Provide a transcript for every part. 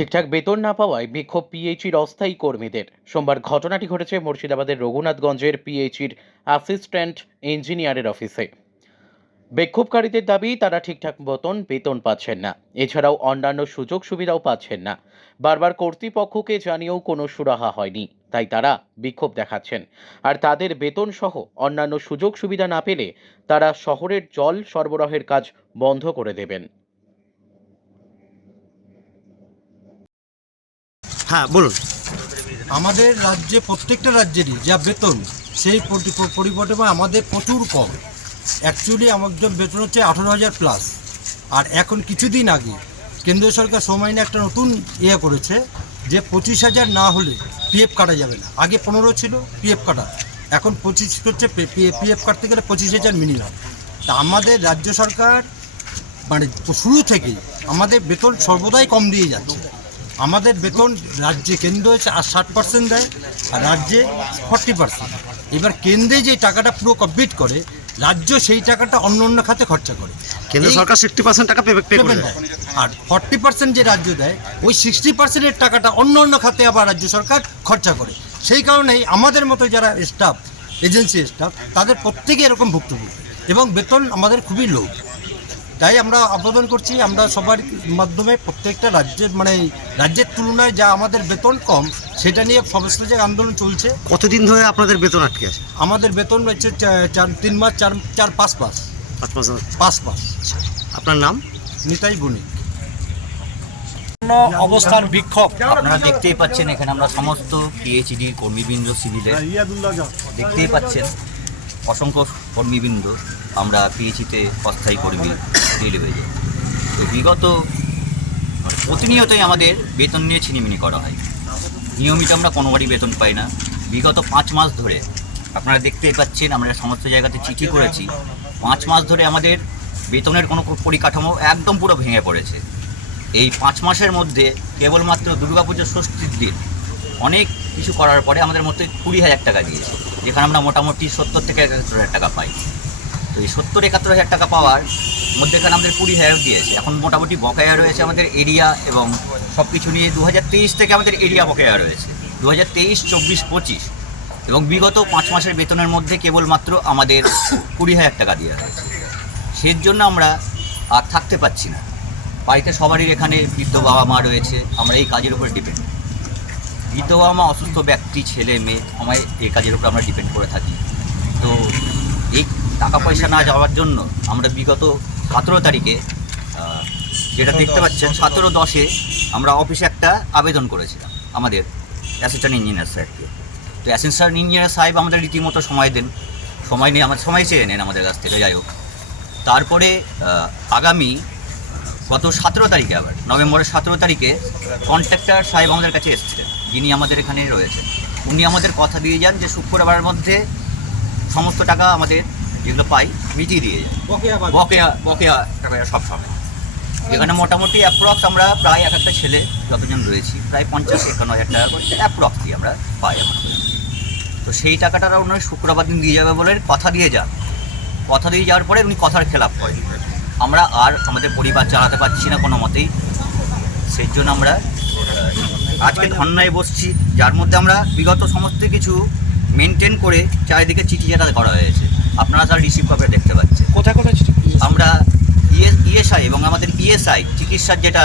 ঠিকঠাক বেতন না পাওয়ায় বিক্ষোভ পিএইচির অস্থায়ী কর্মীদের। সোমবার ঘটনাটি ঘটেছে মুর্শিদাবাদের রঘুনাথগঞ্জের পিএইচির অ্যাসিস্ট্যান্ট ইঞ্জিনিয়ারের অফিসে বিক্ষোভকারীদের দাবি, তারা ঠিকঠাক মতন বেতন পাচ্ছেন না। এছাড়াও অন্যান্য সুযোগ সুবিধাও পাচ্ছেন না। বারবার কর্তৃপক্ষকে জানিয়েও কোনো সুরাহা হয়নি। তাই তারা বিক্ষোভ দেখাচ্ছেন। আর তাদের বেতন সহ অন্যান্য সুযোগ সুবিধা না পেলে তারা শহরের জল সরবরাহের কাজ বন্ধ করে দেবেন। হ্যাঁ বলুন। আমাদের রাজ্যে, প্রত্যেকটা রাজ্যেরই যা বেতন, সেই পরি- প- পরিবর্তনে আমাদের প্রচুর কম। অ্যাকচুয়ালি আমাদের বেতন হচ্ছে আঠারো হাজার প্লাস আর এখন কিছুদিন আগে কেন্দ্রীয় সরকার সময় একটা নতুন ইয়ে করেছে যে পঁচিশ হাজার না হলে পিএফ কাটা যাবে না। আগে পনেরো ছিল পিএফ কাটা। এখন পঁচিশ হচ্ছে পিএফ কাটতে গেলে পঁচিশ হাজার মিনিমাম তা আমাদের রাজ্য সরকার মানে শুরু থেকেই আমাদের বেতন সর্বদাই কম দিয়ে যাচ্ছে। আমাদের বেতন রাজ্যে কেন্দ্র হচ্ছে আর ষাট পার্সেন্ট দেয় আর রাজ্যে ফর্টি পার্সেন্ট এবার কেন্দ্রে যে টাকাটা পুরো কমপ্লিট করে রাজ্য সেই টাকাটা অন্য অন্য খাতে খরচা করে। কেন্দ্র সরকার সিক্সটি পার্সেন্ট টাকা পে করে দেয়। দেয়। আর ফর্টি পার্সেন্ট যে রাজ্য দেয় ওই সিক্সটি পার্সেন্টের টাকাটা অন্য অন্য খাতে আবার রাজ্য সরকার খরচা করে। সেই কারণেই আমাদের মতো যারা স্টাফ এজেন্সি স্টাফ তাদের প্রত্যেকে এরকম ভুক্তভোগী। এবং বেতন আমাদের খুবই লো তাই আমরা আবেদন করছি আমরা সবার মাধ্যমে প্রত্যেকটা রাজ্যের মানে রাজ্যের তুলনায় যা আমাদের বেতন কম সেটা নিয়ে সমস্ত যে আন্দোলন চলছে। কতদিন ধরে আপনাদের বেতন আটকে আছে? আমাদের বেতন হচ্ছে চা- চার তিন মাস চার চার পাঁচ মাস। পাঁচ মাস। পাঁচ মাস। আপনার নাম? নিতাই বণিক অবস্থান বিক্ষোভ আপনারা দেখতেই পাচ্ছেন এখানে আমরা সমস্ত পিএইচডি কর্মীবৃন্দ সিভিলের দেখতেই পাচ্ছেন। অসংখ্য কর্মীবৃন্দ আমরা পিএইচিতে অস্থায়ী কর্মী। রেলওয়ে তো বিগত প্রতিনিয়তই আমাদের বেতন নিয়ে ছিনিমিনি করা হয়। নিয়মিত আমরা কোনোবারই বেতন পাই না। বিগত পাঁচ মাস ধরে, আপনারা দেখতেই পাচ্ছেন, আমরা সমস্ত জায়গাতে চিঠি করেছি। পাঁচ মাস ধরে আমাদের বেতনের কোনো পরিকাঠামো একদম পুরো ভেঙে পড়েছে। এই পাঁচ মাসের মধ্যে কেবলমাত্র দুর্গাপুজোর ষষ্ঠীর দিন অনেক কিছু করার পরে আমাদের মধ্যে কুড়ি হাজার টাকা দিয়েছে। যেখানে আমরা মোটামুটি সত্তর থেকে একাত্তর হাজার টাকা পাই। তো এই সত্তর একাত্তর হাজার টাকা পাওয়ার মধ্যেখানে আমাদের কুড়ি হাজার দিয়েছে। এখন মোটামুটি বকেয়া রয়েছে আমাদের এরিয়া এবং সব কিছু নিয়ে দু হাজার তেইশ থেকে আমাদের এরিয়া বকেয়া রয়েছে। দু হাজার তেইশ, চব্বিশ, পঁচিশ। এবং বিগত পাঁচ মাসের বেতনের মধ্যে কেবলমাত্র আমাদের কুড়ি হাজার টাকা দেওয়া হয়েছে। সেই জন্য আমরা আর থাকতে পারছি না। বাড়িতে সবারই এখানে বৃদ্ধ বাবা মা রয়েছে। আমরা এই কাজের উপর ডিপেন্ড বৃদ্ধ বাবা মা, অসুস্থ ব্যক্তি, ছেলে, মেয়ে, আমায় এই কাজের উপর আমরা ডিপেন্ড করে থাকি। তো এই টাকা পয়সা না যাওয়ার জন্য আমরা বিগত সতেরো তারিখে যেটা দেখতে পাচ্ছেন সতেরো। দশে আমরা অফিসে একটা আবেদন করেছিলাম আমাদের অ্যাসিস্ট্যান্ট ইঞ্জিনিয়ার স্যারকে। তো অ্যাসিস্ট্যান্ট ইঞ্জিনিয়ার সাহেব আমাদের রীতিমতো সময় দেন সময় নিয়ে আমার সময় চেয়ে নেন আমাদের কাছ থেকে যাই হোক। তারপরে আগামী গত সতেরো তারিখে আবার নভেম্বরের সতেরো তারিখে কন্ট্রাক্টর সাহেব আমাদের কাছে এসেছিলেন যিনি আমাদের এখানে রয়েছেন। উনি আমাদের কথা দিয়ে যান যে শুক্রবারের মধ্যে সমস্ত টাকা আমাদের যেগুলো পাই মিটিয়ে দিয়ে যান বকেয়া বকেয়া টাকা সব সময় এখানে মোটামুটি অ্যাপ্রক্স আমরা প্রায় এক একটা ছেলে যতজন রয়েছি প্রায় পঞ্চাশ একান্ন হাজার টাকা করে অ্যাপ্রক্স দিয়ে আমরা পাই এখন। তো সেই টাকাটা ওনার শুক্রবার দিন দিয়ে যাবে বলে কথা দিয়ে যান। কথা দিয়ে যাওয়ার পরে উনি কথার খেলাপ করেন। আমরা আর আমাদের পরিবার চালাতে পারছি না কোনো মতেই। সেই জন্য আমরা আজকে ধন্যায় বসছি। যার মধ্যে আমরা বিগত সমস্ত কিছু মেনটেন করে চারিদিকে চিঠি যেটা করা হয়েছে। আপনারা তার রিসিভ কপি দেখতে পাচ্ছেন। কোথায় কোথায় চিঠি? আমরা ইএস ইএসআই এবং আমাদের ইএসআই চিকিৎসার যেটা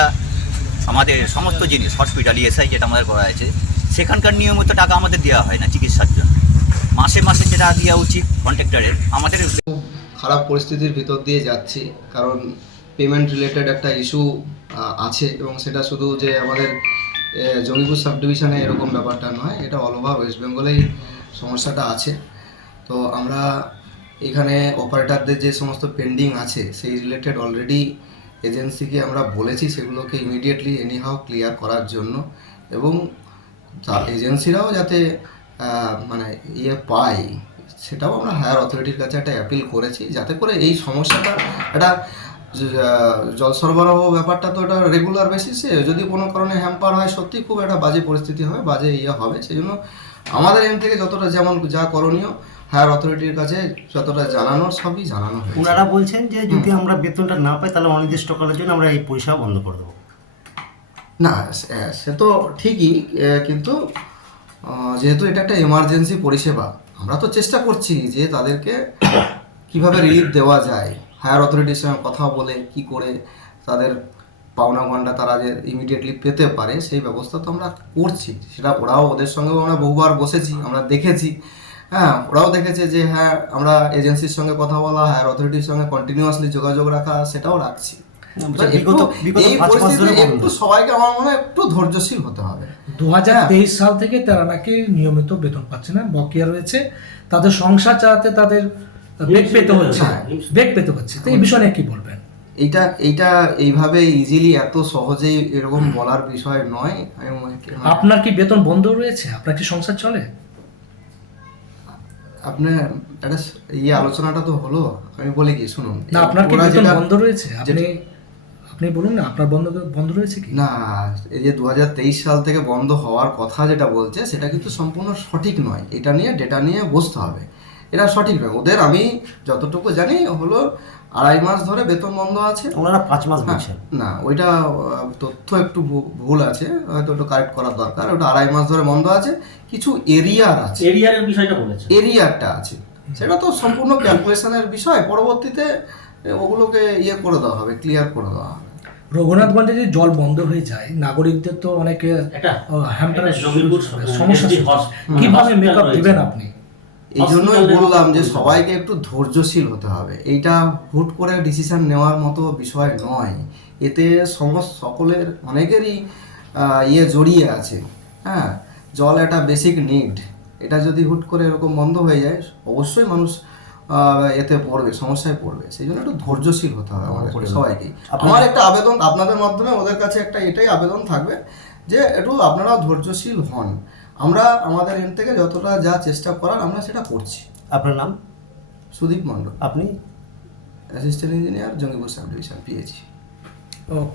আমাদের সমস্ত জিনিস হসপিটাল ইএসআই যেটা আমাদের করা হয়েছে সেখানকার নিয়মিত টাকা আমাদের দেওয়া হয় না চিকিৎসার জন্য। মাসে মাসে যেটা দেওয়া উচিত কন্ট্রাক্টরের আমাদের খারাপ পরিস্থিতির ভিতর দিয়ে যাচ্ছি কারণ পেমেন্ট রিলেটেড একটা ইস্যু আছে এবং সেটা শুধু যে আমাদের জঙ্গিপুর সাব ডিভিশনে এরকম ব্যাপারটা নয় এটা অল ওভার ওয়েস্ট বেঙ্গলেই সমস্যাটা আছে। তো আমরা এখানে অপারেটারদের যে সমস্ত পেন্ডিং আছে, সেই রিলেটেড অলরেডি এজেন্সিকে আমরা বলেছি সেগুলোকে ইমিডিয়েটলি এনিহাও ক্লিয়ার করার জন্য এবং এজেন্সিরাও যাতে মানে ইয়ে পায়, সেটাও আমরা হায়ার অথরিটির কাছে একটা অ্যাপিল করেছি। যাতে করে এই সমস্যাটা একটা জল সরবরাহ ব্যাপারটা তো এটা রেগুলার বেসিসে যদি কোনো কারণে হ্যাম্পার হয় সত্যি খুব একটা বাজে পরিস্থিতি হবে, বাজে ইয়ে হবে। সেই জন্য আমাদের এন থেকে যতটা যেমন যা করণীয় হায়ার অথরিটির কাছে যতটা জানানো সবই জানানো হয়েছে। ওনারা বলছেন যে যদি আমরা বেতনটা না পাই তাহলে অনির্দিষ্টকালের জন্য আমরা এই পরিষেবা বন্ধ করে দেবো। না সে- তো ঠিকই কিন্তু যেহেতু এটা একটা এমার্জেন্সি পরিষেবা আমরা তো চেষ্টা করছি যে তাদেরকে কীভাবে রিলিফ দেওয়া যায় হায়ার অথরিটির সঙ্গে কথা বলে কি করে তাদের পাওনা ঘণ্টা তারা যে ইমিডিয়েটলি পেতে পারে সেই ব্যবস্থা তো আমরা করছি। সেটা ওরাও ওদের সঙ্গেও আমরা বহুবার বসেছি আমরা দেখেছি। হ্যাঁ ওরাও দেখেছে যে হ্যাঁ আমরা এজেন্সির সঙ্গে কথা বলা হায়ার অথরিটির সঙ্গে কন্টিনিউয়াসলি যোগাযোগ রাখা সেটাও রাখছি। একটু সবাইকে আমার মনে হয় একটু ধৈর্যশীল হতে হবে। দু হাজার তেইশ সাল থেকে তারা নাকি নিয়মিত বেতন পাচ্ছে না বকেয়া রয়েছে। তাদের সংসার চালাতে তাদের বেগ পেতে হচ্ছে। হ্যাঁ। বেগ পেতে হচ্ছে। তো এই বিষয় নিয়ে কি বলবেন? এইটা এইটা এইভাবে ইজিলি এত সহজেই এরকম বলার বিষয় নয়। আমি আপনার কি বেতন বন্ধ রয়েছে? আপনার কি সংসার চলে? আপনার একটা ইয়ে আলোচনাটা তো হলো। আমি বলি কি শুনুন। না আপনার কি বেতন বন্ধ রয়েছে? আপনি আপনি বলুন না আপনার বন্ধ বন্ধ রয়েছে কি? না এই যে দু হাজার তেইশ সাল থেকে বন্ধ হওয়ার কথা যেটা বলছে সেটা কিন্তু সম্পূর্ণ সঠিক নয়। এটা নিয়ে ডেটা নিয়ে বসতে হবে। এটা সঠিক নয়। ওদের আমি যতটুকু জানি হলো আড়াই মাস ধরে বেতন বন্ধ আছে। ওনারা পাঁচ মাস হ্যাঁ, বলছেন। না ওইটা তথ্য একটু ভুল আছে হয়তো একটু কারেক্ট করার দরকার ওটা আড়াই মাস ধরে বন্ধ আছে। কিছু এরিয়ার আছে। এরিয়ার বিষয়টা বলেছে এরিয়ারটা আছে। সেটা তো সম্পূর্ণ ক্যালকুলেশনের বিষয় পরবর্তীতে ওগুলোকে ইয়ে করে দেওয়া হবে ক্লিয়ার করে দেওয়া হবে। রঘুনাথগঞ্জে যদি জল বন্ধ হয়ে যায় নাগরিকদের তো অনেকে সমস্যা কীভাবে মেকআপ। দিবেন আপনি? এই জন্যই বললাম যে সবাইকে একটু ধৈর্যশীল হতে হবে। এইটা হুট করে ডিসিশন নেওয়ার মতো বিষয় নয়। এতে সমস্ত সকলের অনেকেরই ইয়ে জড়িয়ে আছে। হ্যাঁ জল একটা বেসিক নিড এটা যদি হুট করে এরকম বন্ধ হয়ে যায় অবশ্যই মানুষ এতে পড়বে সমস্যায় পড়বে। সেই জন্য একটু ধৈর্যশীল হতে হবে আমাদের সবাইকে আমার একটা আবেদন আপনাদের মাধ্যমে ওদের কাছে একটা এটাই আবেদন থাকবে যে একটু আপনারা ধৈর্যশীল হন। আমরা আমাদের এন্ড থেকে যতটা যা চেষ্টা করার আমরা সেটা করছি। আপনার নাম? সুদীপ মণ্ডল। আপনি? Assistant engineer Jangipur sub division PHE okay